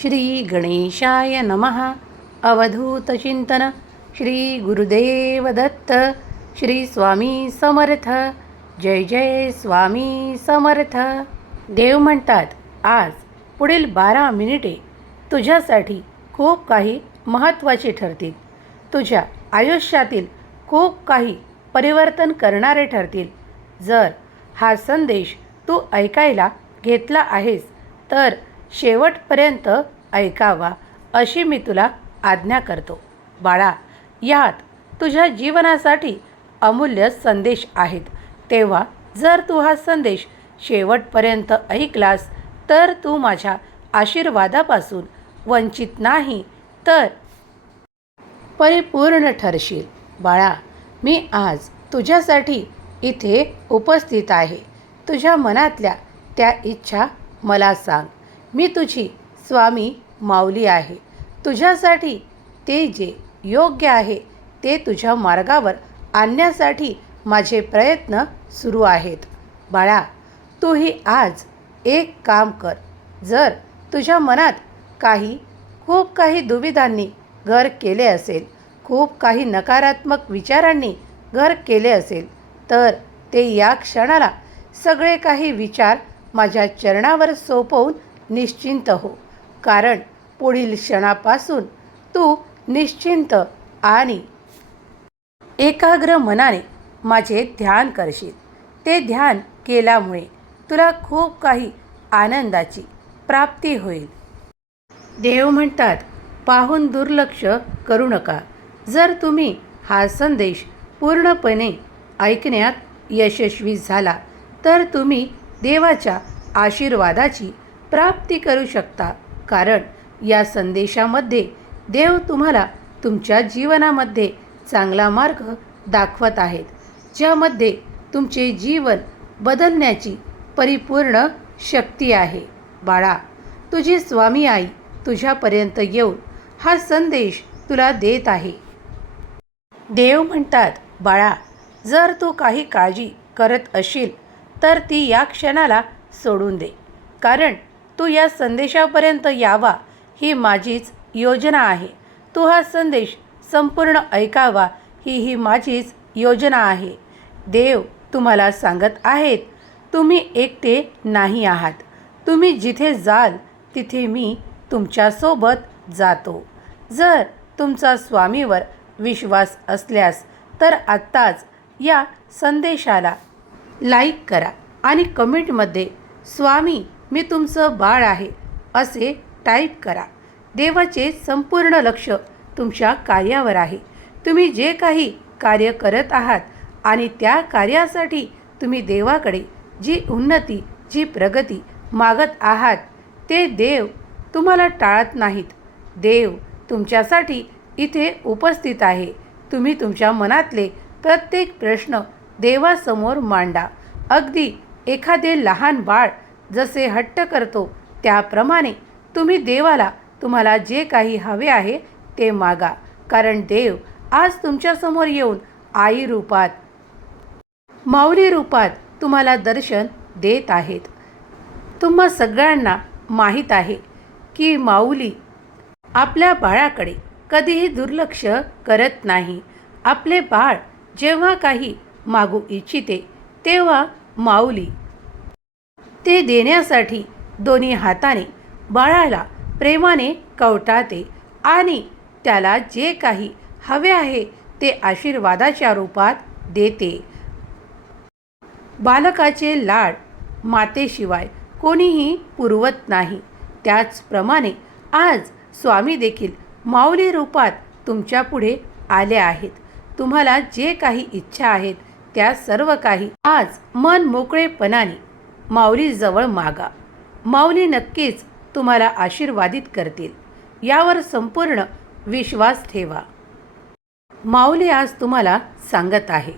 श्री गणेशाय नमः। अवधूतचिंतन श्री गुरुदेव दत्त श्री स्वामी समर्थ। जय जय स्वामी समर्थ। देव म्हणतात आज पुढील बारा मिनिटे तुझ्यासाठी खूप काही महत्त्वाचे ठरतील. तुझ्या आयुष्यातील खूप काही परिवर्तन करणारे ठरतील. जर हा संदेश तू ऐकायला घेतला आहेस तर शेवटपर्यंत ऐकावा अशी मी तुला आज्ञा करतो. बाळा यात तुझ्या जीवनासाठी अमूल्य संदेश आहेत. तेव्हा जर तू हा संदेश शेवटपर्यंत ऐकलास तर तू माझ्या आशीर्वादापासून वंचित नाही तर परिपूर्ण ठरशील. बाळा मी आज तुझ्यासाठी इथे उपस्थित आहे. तुझ्या मनातल्या त्या इच्छा मला सांग. मी तुझी स्वामी माऊली आहे. तुझ्यासाठी ते जे योग्य आहे ते तुझ्या मार्गावर आणण्यासाठी माझे प्रयत्न सुरू आहेत. बाळा तूही आज एक काम कर. जर तुझ्या मनात काही खूप काही दुविधांनी घर केले असेल खूप काही नकारात्मक विचारांनी घर केले असेल तर ते या क्षणाला सगळे काही विचार माझ्या चरणावर सोपवून निश्चिंत हो. कारण पुढील क्षणापासून तू निश्चिंत आणि एकाग्र मनाने माझे ध्यान करशील. ते ध्यान केल्यामुळे तुला खूप काही आनंदाची प्राप्ती होईल. देव म्हणतात पाहून दुर्लक्ष करू नका. जर तुम्ही हा संदेश पूर्णपणे ऐकण्यात यशस्वी झाला तर तुम्ही देवाच्या आशीर्वादाची प्राप्ती करू शकता. कारण या संदेशामध्ये देव तुम्हाला तुमच्या जीवनामध्ये चांगला मार्ग दाखवत आहेत ज्यामध्ये तुमचे जीवन बदलण्याची परिपूर्ण शक्ती आहे. बाळा तुझी स्वामी आई तुझ्यापर्यंत येऊन हा संदेश तुला देत आहे. देव म्हणतात बाळा जर तू काही काळजी करत असशील तर ती या क्षणाला सोडून दे. कारण तू या संदेशापर्यंत यावा ही माझीच योजना आहे. तू हा संदेश संपूर्ण ऐकावा ही ही माझीच योजना आहे. देव तुम्हाला सांगत आहेत तुम्ही एकटे नाही आहात. तुम्ही जिथे जाल तिथे मी तुमच्यासोबत जातो. जर तुमचा स्वामीवर विश्वास असल्यास तर आत्ताच या संदेशाला लाईक करा आणि कमेंटमध्ये स्वामी मी तुमचं बाळ आहे असे टाईप करा. देवाचे संपूर्ण लक्ष तुमच्या कार्यावर आहे. तुम्ही जे काही कार्य करत आहात आणि त्या कार्यासाठी तुम्ही देवाकडे जी उन्नती जी प्रगती मागत आहात ते देव तुम्हाला टाळत नाहीत. देव तुमच्यासाठी इथे उपस्थित आहे. तुम्ही तुमच्या मनातले प्रत्येक प्रश्न देवासमोर मांडा. अगदी एखादे लहान बाळ जसे हट्ट करतो त्याप्रमाणे तुम्ही देवाला तुम्हाला जे काही हवे आहे ते मागा कारण देव आज तुमच्यासमोर येऊन आई रूपात माऊली रूपात तुम्हाला दर्शन देत आहेत. तुम्हा सगळ्यांना माहीत आहे की माऊली आपल्या बाळाकडे कधीही दुर्लक्ष करत नाही. आपले बाळ जेव्हा काही मागू इच्छिते तेव्हा माऊली ते देण्यासाठी दोन्ही हाताने बाळाला प्रेमाने कवटाळते आणि त्याला जे काही हवे आहे ते आशीर्वादाच्या रूपात देते. बालकाचे लाड मातेशिवाय कोणीही पुरवत नाही. त्याचप्रमाणे आज स्वामी देखील माऊली रूपात तुमच्यापुढे आले आहेत. तुम्हाला जे काही इच्छा आहेत त्या सर्व काही आज मन मोकळेपणाने माऊलीजवळ मागा. माऊली नक्कीच तुम्हाला आशीर्वादित करतील. यावर संपूर्ण विश्वास ठेवा. माऊली आज तुम्हाला सांगत आहे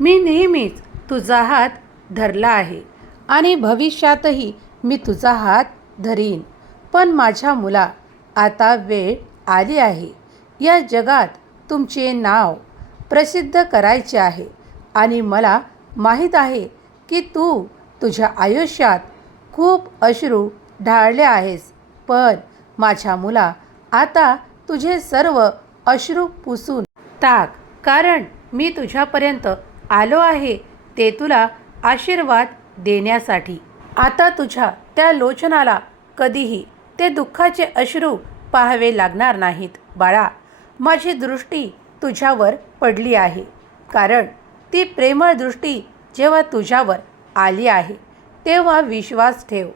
मी नेहमीच तुझा हात धरला आहे आणि भविष्यातही मी तुझा हात धरीन. पण माझ्या मुला आता वेळ आली आहे. या जगात तुमचे नाव प्रसिद्ध करायचे आहे आणि मला माहीत आहे की तू तुझ्या आयुष्यात खूप अश्रू ढाळले आहेस पण माझ्या मुला आता तुझे सर्व अश्रू पुसून टाक. कारण मी तुझ्यापर्यंत आलो आहे ते तुला आशीर्वाद देण्यासाठी. आता तुझ्या त्या लोचनाला कधीही ते दुःखाचे अश्रू पाहावे लागणार नाहीत. बाळा माझी दृष्टी तुझ्यावर पडली आहे. कारण ती प्रेमळ दृष्टी जेव्हा तुझ्यावर आली आहे. तेव्हा विश्वास ठेव.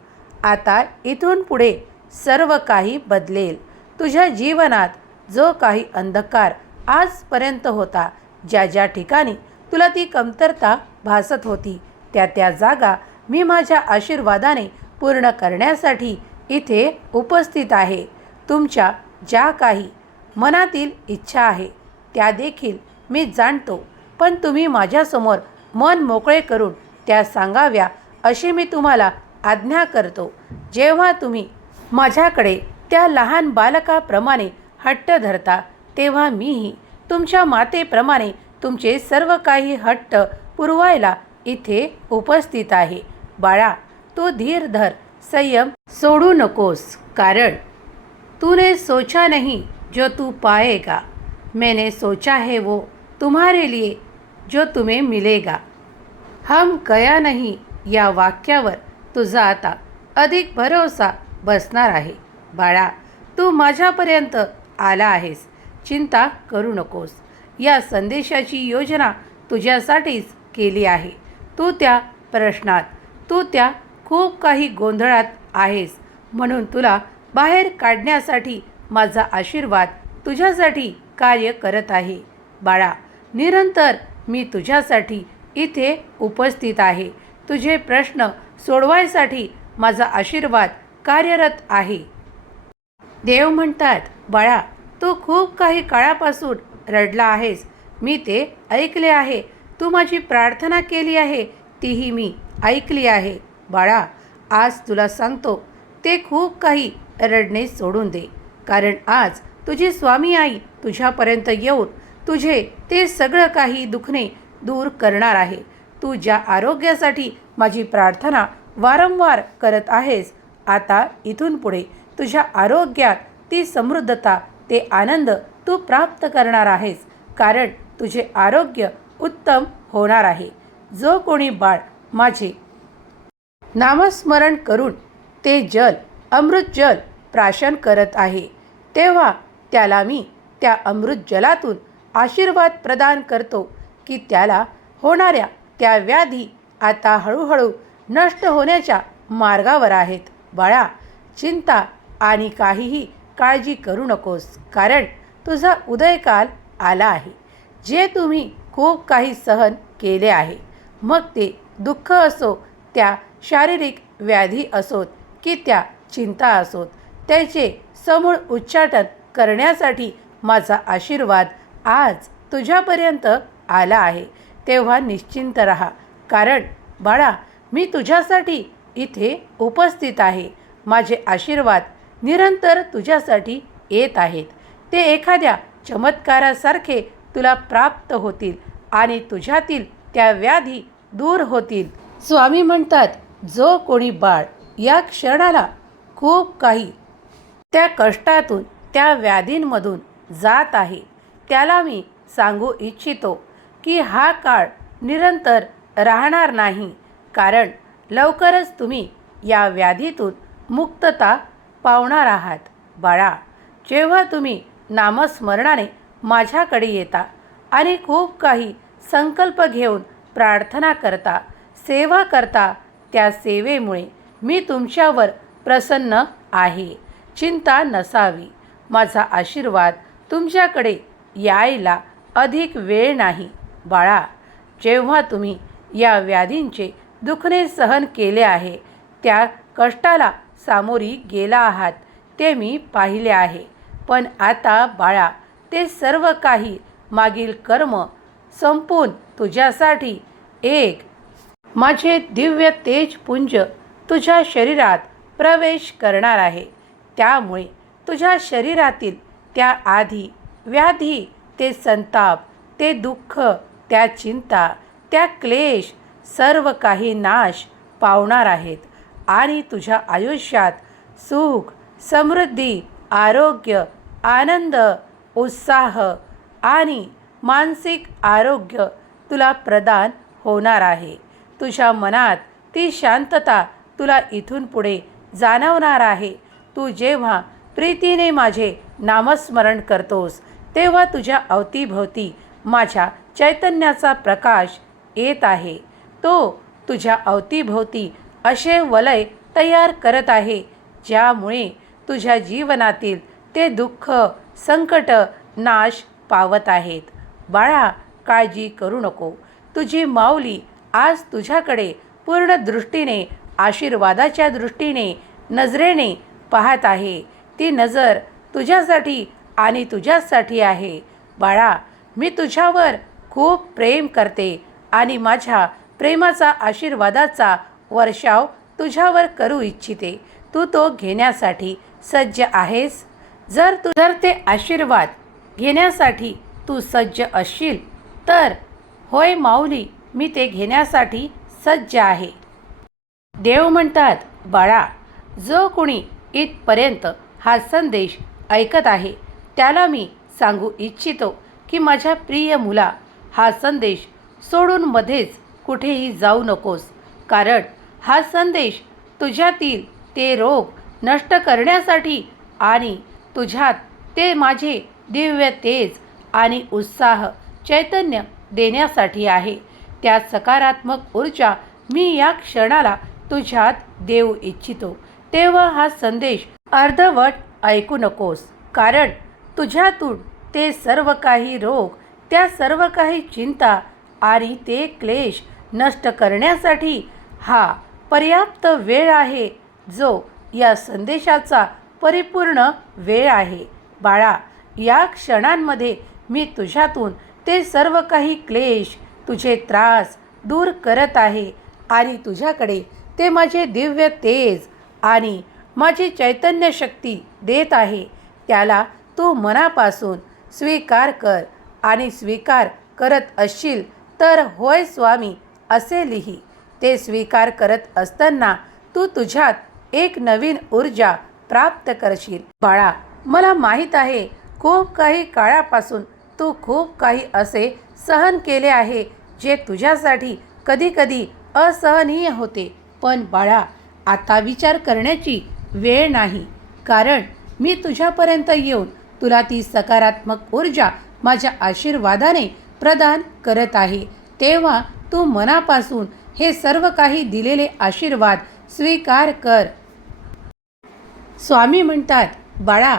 आता इथून पुढे सर्व काही बदलेल. तुझ्या जीवनात जो काही अंधकार आजपर्यंत होता ज्या ज्या ठिकाणी तुला ती कमतरता भासत होती त्या त्या जागा मी माझ्या आशीर्वादाने पूर्ण करण्यासाठी इथे उपस्थित आहे. तुमच्या ज्या काही मनातील इच्छा आहे त्या देखील मी जाणतो. पण तुम्ही माझ्यासमोर मन मोकळे करून त्या सांगाव्या अशी मी तुम्हाला आज्ञा करतो. जेव्हा तुम्ही माझ्याकडे त्या लहान बालकाप्रमाणे हट्ट धरता तेव्हा मीही तुमच्या मातेप्रमाणे तुमचे सर्व काही हट्ट पुरवायला इथे उपस्थित आहे. बाळा तू धीर धर संयम सोडू नकोस कारण तूने सोचा नहीं जो तू पाएगा मैंने सोचा है वो तुम्हारे लिए जो तुम्हें मिलेगा. हम गया नाही या वाक्यावर तुझा आता अधिक भरोसा बसणार आहे. बाळा तू माझ्यापर्यंत आला आहेस. चिंता करू नकोस. या संदेशाची योजना तुझ्यासाठीच केली आहे. तू त्या प्रश्नात तू त्या खूप काही गोंधळात आहेस. म्हणून तुला बाहेर काढण्यासाठी माझा आशीर्वाद तुझ्यासाठी कार्य करत आहे. बाळा निरंतर मी तुझ्यासाठी इथे उपस्थित आहे. तुझे प्रश्न सोडवायसाठी माझा आशीर्वाद कार्यरत आहे. देव म्हणतात बाळा तू खूप काही काळापासून रडला आहेस. मी ते ऐकले आहे. तू माझी प्रार्थना केली आहे. तीही मी ऐकली आहे. बाळा आज तुला सांगतो ते खूप काही रडणे सोडून दे. कारण आज तुझी स्वामी आई तुझ्यापर्यंत येऊन तुझे ते सगळं काही दुखणे दूर करणार आहे. तू ज्या आरोग्यासाठी माझी प्रार्थना वारंवार करत आहेस आता इथून पुढे तुझ्या आरोग्यात ती समृद्धता ते आनंद तू प्राप्त करणार आहेस कारण तुझे आरोग्य उत्तम होणार आहे. जो कोणी बाळ माझे नामस्मरण करून ते जल अमृत जल प्राशन करत आहे तेव्हा त्याला मी त्या अमृत जलातून आशीर्वाद प्रदान करतो. की त्याला होणाऱ्या त्या व्याधी आता हळूहळू नष्ट होण्याच्या मार्गावर आहेत. बाळा चिंता आणि काहीही काळजी करू नकोस कारण तुझा उदयकाल आला आहे. जे तुम्ही खूप काही सहन केले आहे मग ते दुःख असो त्या शारीरिक व्याधी असोत की त्या चिंता असोत त्याचे समूळ उच्चाटन करण्यासाठी माझा आशीर्वाद आज तुझ्यापर्यंत आला आहे. तेव्हा निश्चिंत रहा. कारण बाळा मी तुझ्यासाठी इथे उपस्थित आहे. माझे आशीर्वाद निरंतर तुझ्यासाठी येत आहेत. ते एखाद्या चमत्कारासारखे तुला प्राप्त होतील आणि तुझ्यातील त्या व्याधी दूर होतील. स्वामी म्हणतात जो कोणी बाळ या क्षणाला खूप काही त्या कष्टातून त्या व्याधींमधून जात आहे त्याला मी सांगू इच्छितो. की हा काळ निरंतर राहणार नाही. कारण लवकरच तुम्ही या व्याधीतून मुक्तता पावणार आहात. बाळा जेव्हा तुम्ही नामस्मरणाने माझ्याकडे येता आणि खूप काही संकल्प घेऊन प्रार्थना करता सेवा करता त्या सेवेमुळे मी तुमच्यावर प्रसन्न आहे. चिंता नसावी. माझा आशीर्वाद तुमच्याकडे यायला अधिक वेळ नाही. बाळा जेव्हा तुम्ही या व्याधींचे दुखणे सहन केले आहे त्या कष्टाला सामोरी गेला आहात ते मी पाहिले आहे. पण आता बाळा ते सर्व काही मागील कर्म संपून तुझ्यासाठी एक माझे दिव्य तेजपुंज तुझ्या शरीरात प्रवेश करणार आहे. त्यामुळे तुझ्या शरीरातील त्या आधी व्याधी ते संताप ते दुःख त्या चिंता त्या क्लेश सर्व काही नाश पावणार आहेत. आणि तुझ्या आयुष्यात सुख समृद्धी आरोग्य आनंद उत्साह आणि मानसिक आरोग्य तुला प्रदान होणार आहे. तुझ्या मनात ती शांतता तुला इथून पुढे जाणवणार आहे. तू जेव्हा प्रीतीने माझे नामस्मरण करतोस तेव्हा तुझ्या अवतीभोवती माझ्या चैतन्याचा प्रकाश येत आहे. तो तुझ्या अवतीभोवती असे वलय तयार करत आहे ज्यामुळे तुझ्या जीवनातील ते दुःख संकट नाश पावत आहेत. बाळा काळजी करू नको. तुझी माऊली आज तुझ्याकडे पूर्ण दृष्टीने आशीर्वादाच्या दृष्टीने नजरेने पाहत आहे. ती नजर तुझ्यासाठी आणि तुझ्यासाठी आहे. बाळा मी तुझ्यावर खूप प्रेम करते आणि माझ्या प्रेमाचा आशीर्वादाचा वर्षाव तुझ्यावर करू इच्छिते. तू तो घेण्यासाठी सज्ज आहेस. जर तू जर ते आशीर्वाद घेण्यासाठी तू सज्ज असशील तर होय माऊली मी ते घेण्यासाठी सज्ज आहे. देव म्हणतात बाळा जो कोणी इथपर्यंत हा संदेश ऐकत आहे त्याला मी सांगू इच्छितो की माझ्या प्रिय मुला हा संदेश सोडून मध्येच कुठेही जाऊ नकोस. कारण हा संदेश तुझ्यातील ते रोग नष्ट करण्यासाठी आणि तुझ्यात ते माझे दिव्य तेज आणि उत्साह चैतन्य देण्यासाठी आहे. त्या सकारात्मक ऊर्जा मी या क्षणाला तुझ्यात देऊ इच्छितो. तेव्हा हा संदेश अर्धवट ऐकू नकोस. कारण तुझ्यातून ते सर्व काही रोग त्या सर्व काही चिंता आणि ते क्लेश नष्ट करण्यासाठी हा पर्याप्त वेळ आहे जो या संदेशाचा परिपूर्ण वेळ आहे. बाळा या क्षणांमध्ये मी तुझ्यातून ते सर्व काही क्लेश तुझे त्रास दूर करत आहे आणि तुझ्याकडे ते माझे दिव्य तेज आणि माझी चैतन्य शक्ती देत आहे. त्याला तू मनापासून स्वीकार कर. आणि स्वीकार करत असशील तर होय स्वामी असे लिही. ते स्वीकार करत असताना तू तुझ्यात एक नवीन ऊर्जा प्राप्त करशील. बाळा मला माहीत आहे खूप काही काळापासून तू खूप काही असे सहन केले आहे जे तुझ्यासाठी कधीकधी असहनीय होते. पण बाळा आता विचार करण्याची वेळ नाही. कारण मी तुझ्यापर्यंत येऊन तुला ती सकारात्मक ऊर्जा माझ्या आशीर्वादाने प्रदान करत आहे. तेव्हा तू मनापासून हे सर्व काही दिलेले आशीर्वाद स्वीकार कर. स्वामी म्हणतात बाळा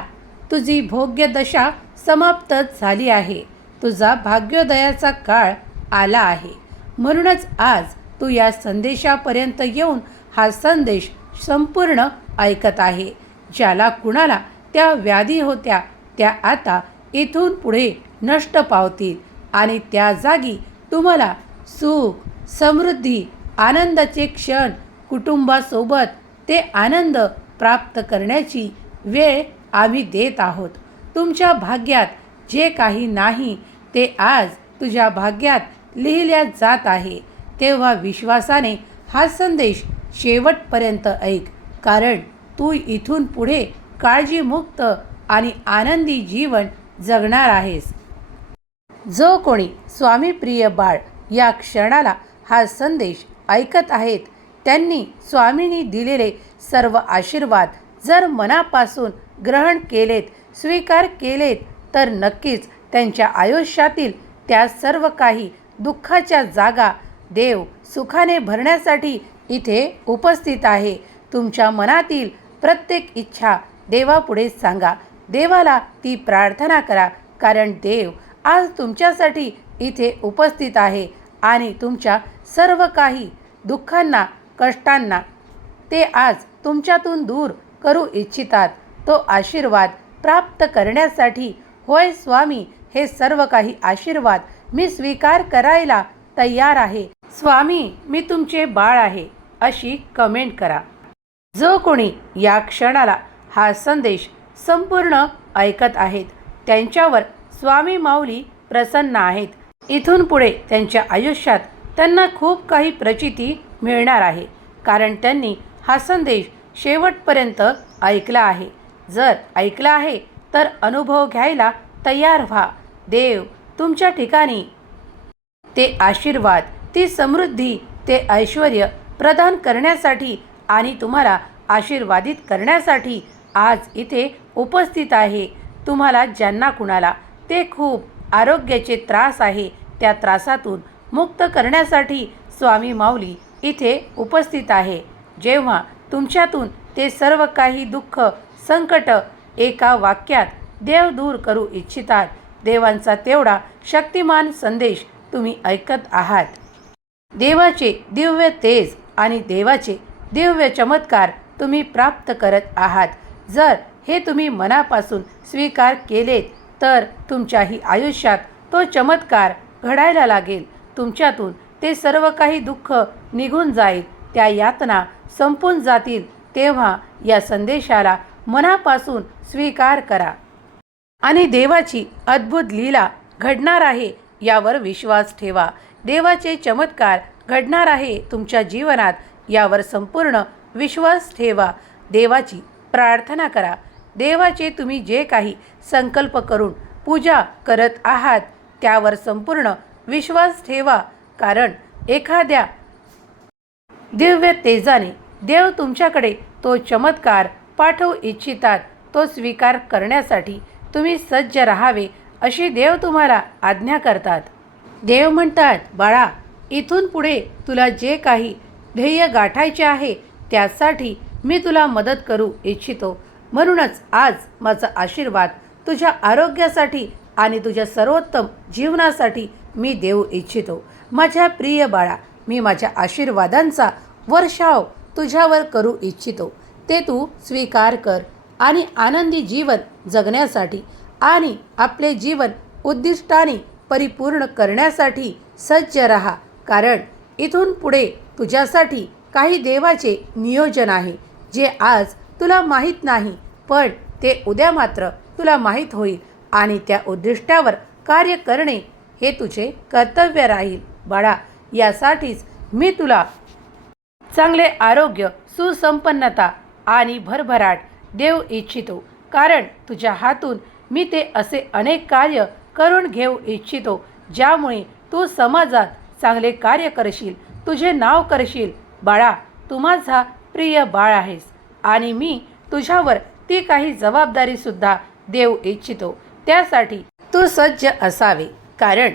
तुझी भोग्य दशा समाप्तच झाली आहे. तुझा भाग्योदयाचा काळ आला आहे. म्हणूनच आज तू या संदेशापर्यंत येऊन हा संदेश संपूर्ण ऐकत आहे. ज्याला कुणाला त्या व्याधी होत्या त्या आता इथून पुढे नष्ट पावतील आणि त्या जागी तुम्हाला सुख समृद्धी आनंदाचे क्षण कुटुंबासोबत ते आनंद प्राप्त करण्याची वेळ आम्ही देत आहोत. तुमच्या भाग्यात जे काही नाही ते आज तुझ्या भाग्यात लिहिल्या जात आहे. तेव्हा विश्वासाने हा संदेश शेवटपर्यंत ऐक कारण तू इथून पुढे काळजीमुक्त आणि आनंदी जीवन जगणार आहेस. जो कोणी स्वामीप्रिय बाळ या क्षणाला हा संदेश ऐकत आहेत त्यांनी स्वामींनी दिलेले सर्व आशीर्वाद जर मनापासून ग्रहण केलेत स्वीकार केलेत तर नक्कीच त्यांच्या आयुष्यातील त्या सर्व काही दुःखाच्या जागा देव सुखाने भरण्यासाठी इथे उपस्थित आहे. तुमच्या मनातील प्रत्येक इच्छा देवापुढे सांगा. देवाला ती प्रार्थना करा कारण देव आज तुमच्यासाठी इथे उपस्थित आहे आणि तुमच्या सर्व काही दुःखांना कष्टांना ते आज तुमच्यातून दूर करू इच्छितात. तो आशीर्वाद प्राप्त करण्यासाठी होय स्वामी हे सर्व काही आशीर्वाद मी स्वीकार करायला तयार आहे. स्वामी मी तुमचे बाळ आहे अशी कमेंट करा. जो कोणी या क्षणाला हा संदेश संपूर्ण ऐकत आहेत. त्यांच्यावर स्वामी माऊली प्रसन्न आहेत. इथून पुढे त्यांच्या आयुष्यात त्यांना खूप काही प्रचिती मिळणार आहे. कारण त्यांनी हा संदेश शेवटपर्यंत ऐकला आहे. जर ऐकला आहे तर अनुभव घ्यायला तयार व्हा. देव तुमच्या ठिकाणी. ते आशीर्वाद ती समृद्धी ते ऐश्वर प्रदान करण्यासाठी आणि तुम्हाला आशीर्वादित करण्यासाठी आज इथे उपस्थित आहे. तुम्हाला ज्यांना कुणाला ते खूप आरोग्याचे त्रास आहे त्या त्रासातून मुक्त करण्यासाठी स्वामी माऊली इथे उपस्थित आहे. जेव्हा तुमच्यातून ते सर्व काही दुःख संकट एका वाक्यात देव दूर करू इच्छितात देवांचा तेवढा शक्तिमान संदेश तुम्ही ऐकत आहात. देवाचे दिव्य तेज आणि देवाचे दिव्य चमत्कार तुम्ही प्राप्त करत आहात. जर हे तुम्ही मनापासून स्वीकार केलेत तर तुमच्याही आयुष्यात तो चमत्कार घडायला लागेल. तुमच्यातून ते सर्व काही दुःख निघून जाईल त्या यातना संपून जातील तेव्हा या संदेशाला मनापासून स्वीकार करा. आणि देवाची अद्भुत लीला घडणार आहे यावर विश्वास ठेवा. देवाचे चमत्कार घडणार आहे तुमच्या जीवनात यावर संपूर्ण विश्वास ठेवा. देवाची प्रार्थना करा. देवाचे तुम्ही जे काही संकल्प करून पूजा करत आहात त्यावर संपूर्ण विश्वास ठेवा. कारण एखाद्या दिव्य तेजाने देव तुमच्याकडे तो चमत्कार पाठवू इच्छितात तो स्वीकार करण्यासाठी तुम्ही सज्ज राहावे अशी देव तुम्हाला आज्ञा करतात. देव म्हणतात बाळा इथून पुढे तुला जे काही ध्येय गाठायचे आहे त्यासाठी मी तुला मदत करू इच्छितो. म्हणूनच आज माझा आशीर्वाद तुझ्या आरोग्यासाठी आणि तुझ्या सर्वोत्तम जीवनासाठी मी देऊ इच्छितो. माझ्या प्रिय बाळा मी माझ्या आशीर्वादांचा वर्षाव तुझ्यावर करू इच्छितो. ते तू स्वीकार कर आणि आनंदी जीवन जगण्यासाठी आणि आपले जीवन उद्दिष्टाने परिपूर्ण करण्यासाठी सज्ज रहा. कारण इथून पुढे तुझ्यासाठी काही देवाचे नियोजन आहे जे आज तुला माहीत नाही. पण ते उद्या मात्र तुला माहीत होईल आणि त्या उद्दिष्टावर कार्य करणे हे तुझे कर्तव्य राहील. बाळा यासाठीच मी तुला चांगले आरोग्य सुसंपन्नता आणि भरभराट देऊ इच्छितो. कारण तुझ्या हातून मी ते असे अनेक कार्य करून घेऊ इच्छितो ज्यामुळे तू समाजात चांगले कार्य करशील तुझे नाव करशील. बाळा तू माझा प्रिय बाळ आहेस आणि मी तुझ्यावर ती काही जबाबदारीसुद्धा देऊ इच्छितो. त्यासाठी तू सज्ज असावे. कारण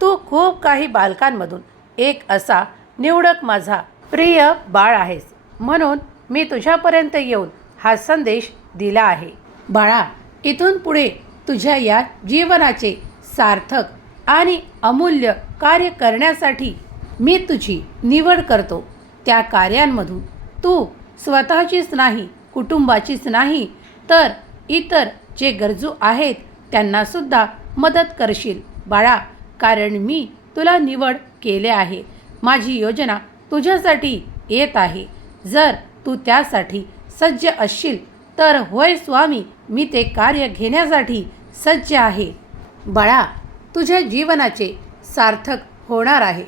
तू खूप काही बालकांमधून एक असा निवडक माझा प्रिय बाळ आहेस. म्हणून मी तुझ्यापर्यंत येऊन हा संदेश दिला आहे. बाळा इथून पुढे तुझ्या या जीवनाचे सार्थक आणि अमूल्य कार्य करण्यासाठी मी तुझी निवड करतो. त्या कार्यांमधून तू स्वतःचीच नाही कुटुंबाचीच नाही तर इतर जे गरजू आहेत त्यांनासुद्धा मदत करशील. बाळा कारण मी तुला निवड केले आहे. माझी योजना तुझ्यासाठी येत आहे. जर तू त्यासाठी सज्ज असशील तर होय स्वामी मी ते कार्य घेण्यासाठी सज्ज आहे. बाळा तुझ्या जीवनाचे सार्थक होणार आहे.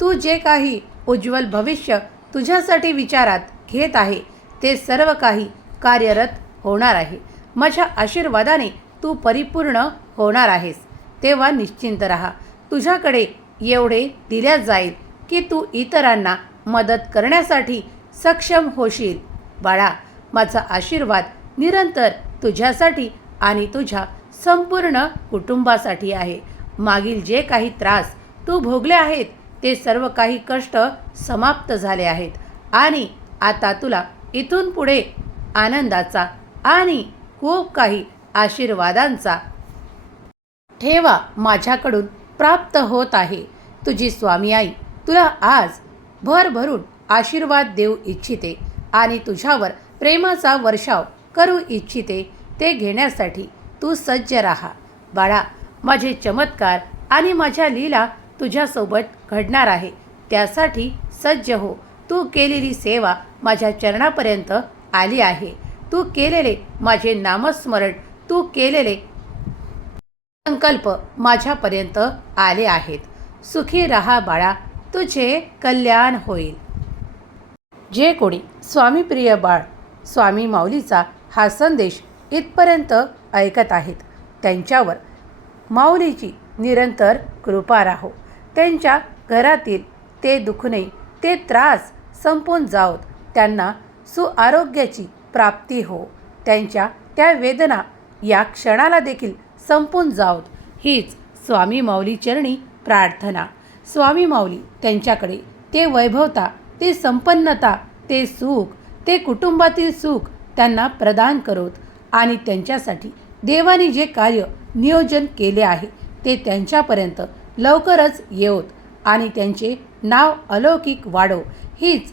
तू जे काही उज्ज्वल भविष्य तुझ्यासाठी विचारात घेत आहे ते सर्व काही कार्यरत होणार आहे. माझ्या आशीर्वादाने तू परिपूर्ण होणार आहेस. तेव्हा निश्चिंत राहा. तुझ्याकडे एवढे दिल्या जाईल की तू इतरांना मदत करण्यासाठी सक्षम होशील. बाळा माझा आशीर्वाद निरंतर तुझ्यासाठी आणि तुझ्या संपूर्ण कुटुंबासाठी आहे. मागील जे काही त्रास तू भोगले आहेत ते सर्व काही कष्ट समाप्त झाले आहेत. आणि आता तुला इथून पुढे आनंदाचा आणि खूप काही आशीर्वादांचा ठेवा माझ्याकडून प्राप्त होत आहे. तुझी स्वामी आई तुला आज भरभरून आशीर्वाद देऊ इच्छिते आणि तुझ्यावर प्रेमाचा वर्षाव करू इच्छिते. ते घेण्यासाठी तू सज्ज राहा. बाळा माझे चमत्कार आणि माझ्या लीला तुझ्यासोबत घडणार आहे. त्यासाठी सज्ज हो. तू केलेली सेवा माझ्या चरणापर्यंत आली आहे. तू केलेले माझे नामस्मरण तू केलेले संकल्प माझ्यापर्यंत आले आहेत. सुखी रहा बाळा तुझे कल्याण होईल. जे कोणी स्वामीप्रिय बाळ स्वामी माऊलीचा हा संदेश इथपर्यंत ऐकत आहेत त्यांच्यावर माऊलीची निरंतर कृपा राहो. त्यांच्या घरातील ते दुखणे ते त्रास संपून जावत. त्यांना सुआरोग्याची प्राप्ती हो. त्यांच्या त्या वेदना या क्षणाला देखील संपून जावत. हीच स्वामी माऊली चरणी प्रार्थना. स्वामी माऊली त्यांच्याकडे ते वैभवता ते संपन्नता ते सुख ते कुटुंबातील सुख त्यांना प्रदान करोत आणि त्यांच्यासाठी देवाने जे कार्य नियोजन केले आहे ते त्यांच्यापर्यंत लवकरच येवत आणि त्यांचे नाव अलौकिक वाढो. हीच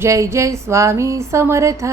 जय जय स्वामी समर्थ।